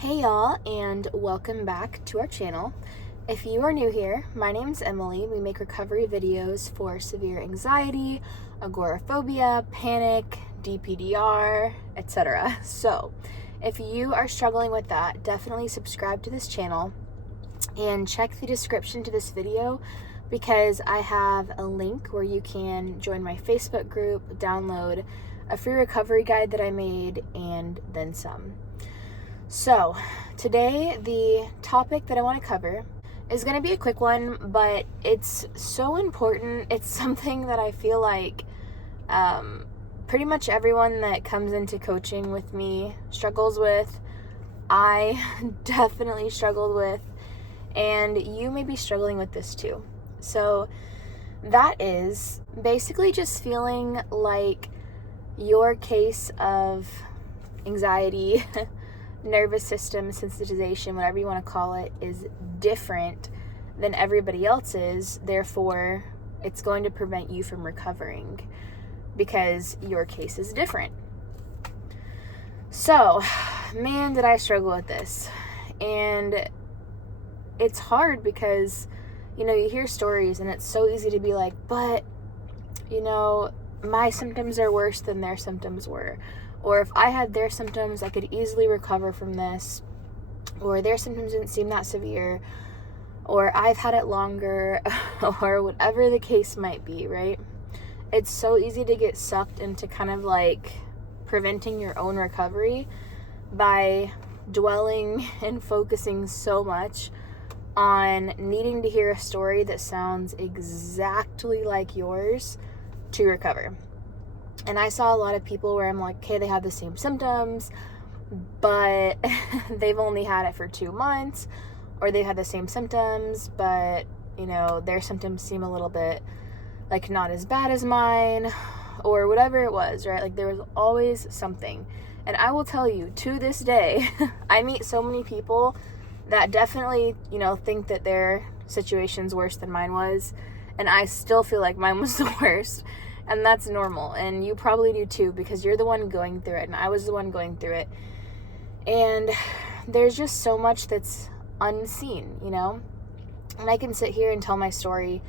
Hey y'all, and welcome back to our channel. If you are new here, my name's Emily. We make recovery videos for severe anxiety, agoraphobia, panic, DPDR, etc. So, if you are struggling with that, definitely subscribe to this channel and check the description to this video because I have a link where you can join my Facebook group, download a free recovery guide that I made, and then some. So, today the topic that I want to cover is going to be a quick one, but it's so important. It's something that I feel like pretty much everyone that comes into coaching with me struggles with. I definitely struggled with, and you may be struggling with this too. So, that is basically just feeling like your case of anxiety, nervous system sensitization, whatever you want to call it, is different than everybody else's. Therefore, it's going to prevent you from recovering because your case is different. So, man, did I struggle with this. And it's hard because, you hear stories and it's so easy to be like, but, my symptoms are worse than their symptoms were. Or if I had their symptoms, I could easily recover from this. Or their symptoms didn't seem that severe. Or I've had it longer. Or whatever the case might be, right? It's so easy to get sucked into kind of like preventing your own recovery by dwelling and focusing so much on needing to hear a story that sounds exactly like yours to recover. And I saw a lot of people where I'm like, okay, they have the same symptoms, but they've only had it for 2 months, or they've had the same symptoms, but, their symptoms seem a little bit like not as bad as mine, or whatever it was, right? Like there was always something. And I will tell you, to this day, I meet so many people that definitely, think that their situation's worse than mine was, and I still feel like mine was the worst. And that's normal, and you probably do too, because you're the one going through it, and I was the one going through it. And there's just so much that's unseen, And I can sit here and tell my story.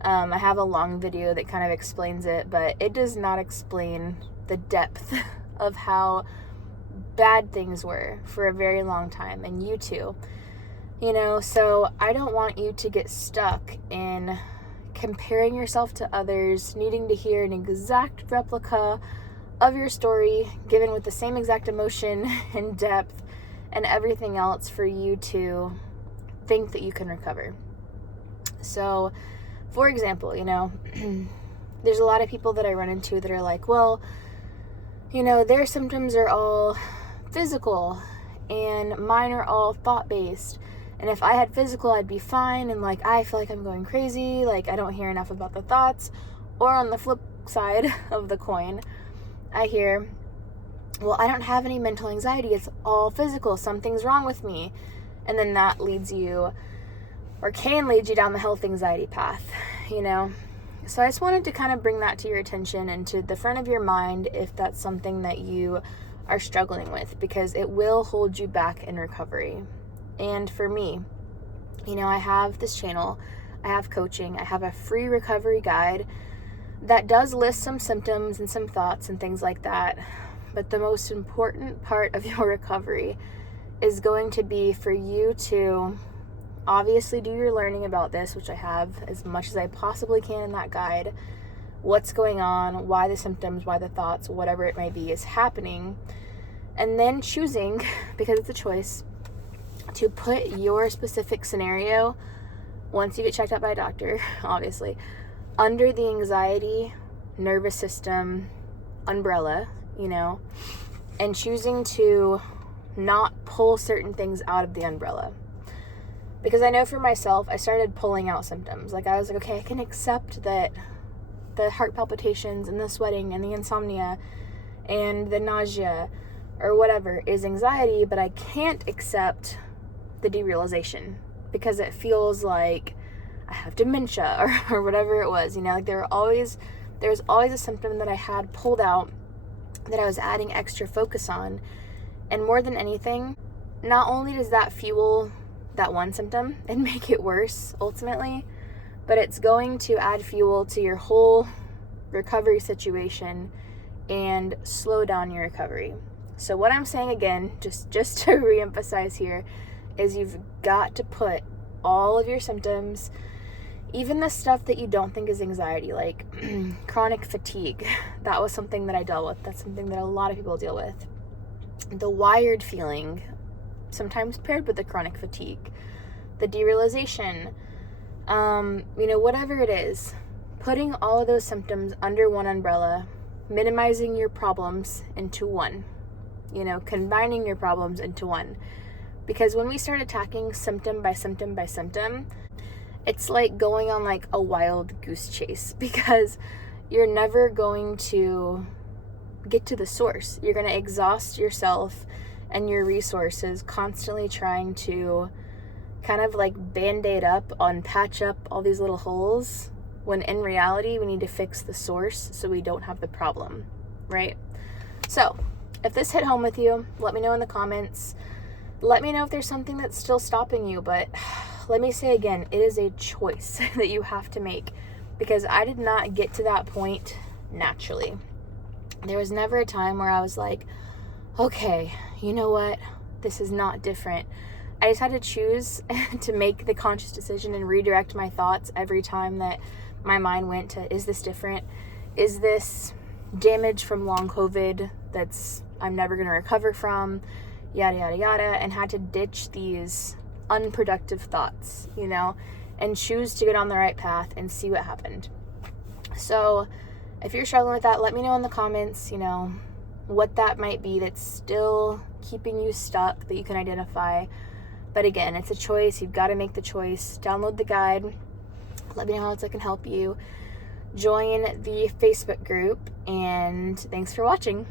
I have a long video that kind of explains it, but it does not explain the depth of how bad things were for a very long time, and you too. So I don't want you to get stuck in comparing yourself to others, needing to hear an exact replica of your story, given with the same exact emotion and depth and everything else for you to think that you can recover. So, for example, there's a lot of people that I run into that are like, well, their symptoms are all physical and mine are all thought-based. And if I had physical, I'd be fine. And I feel like I'm going crazy. I don't hear enough about the thoughts. Or on the flip side of the coin, I hear, well, I don't have any mental anxiety. It's all physical. Something's wrong with me. And then that leads you, or can lead you down the health anxiety path, So I just wanted to kind of bring that to your attention and to the front of your mind if that's something that you are struggling with, because it will hold you back in recovery. And for me, I have this channel, I have coaching, I have a free recovery guide that does list some symptoms and some thoughts and things like that. But the most important part of your recovery is going to be for you to obviously do your learning about this, which I have as much as I possibly can in that guide. What's going on, why the symptoms, why the thoughts, whatever it may be is happening. And then choosing, because it's a choice, to put your specific scenario, once you get checked out by a doctor, obviously, under the anxiety, nervous system umbrella, and choosing to not pull certain things out of the umbrella. Because I know for myself, I started pulling out symptoms. I was like, okay, I can accept that the heart palpitations and the sweating and the insomnia and the nausea or whatever is anxiety, but I can't accept the derealization because it feels like I have dementia or whatever it was, there was always a symptom that I had pulled out that I was adding extra focus on. And more than anything, not only does that fuel that one symptom and make it worse ultimately, but it's going to add fuel to your whole recovery situation and slow down your recovery. So what I'm saying again, just to reemphasize here, is you've got to put all of your symptoms, even the stuff that you don't think is anxiety, like chronic fatigue. That was something that I dealt with. That's something that a lot of people deal with. The wired feeling, sometimes paired with the chronic fatigue, the derealization, whatever it is, putting all of those symptoms under one umbrella, minimizing your problems into one, combining your problems into one. Because when we start attacking symptom by symptom by symptom, it's like going on like a wild goose chase, because you're never going to get to the source. You're going to exhaust yourself and your resources constantly trying to kind of like band-aid up on, patch up all these little holes, when in reality we need to fix the source so we don't have the problem, right? So if this hit home with you, let me know in the comments. Let me know if there's something that's still stopping you, but let me say again, it is a choice that you have to make, because I did not get to that point naturally. There was never a time where I was like, okay, you know what? This is not different. I just had to choose to make the conscious decision and redirect my thoughts every time that my mind went to, is this different? Is this damage from long COVID that's I'm never going to recover from? Yada, yada, yada. And had to ditch these unproductive thoughts, and choose to get on the right path and see what happened. So if you're struggling with that, let me know in the comments, what that might be that's still keeping you stuck, that you can identify. But again, it's a choice. You've got to make the choice. Download the guide. Let me know how else I can help you. Join the Facebook group, and thanks for watching.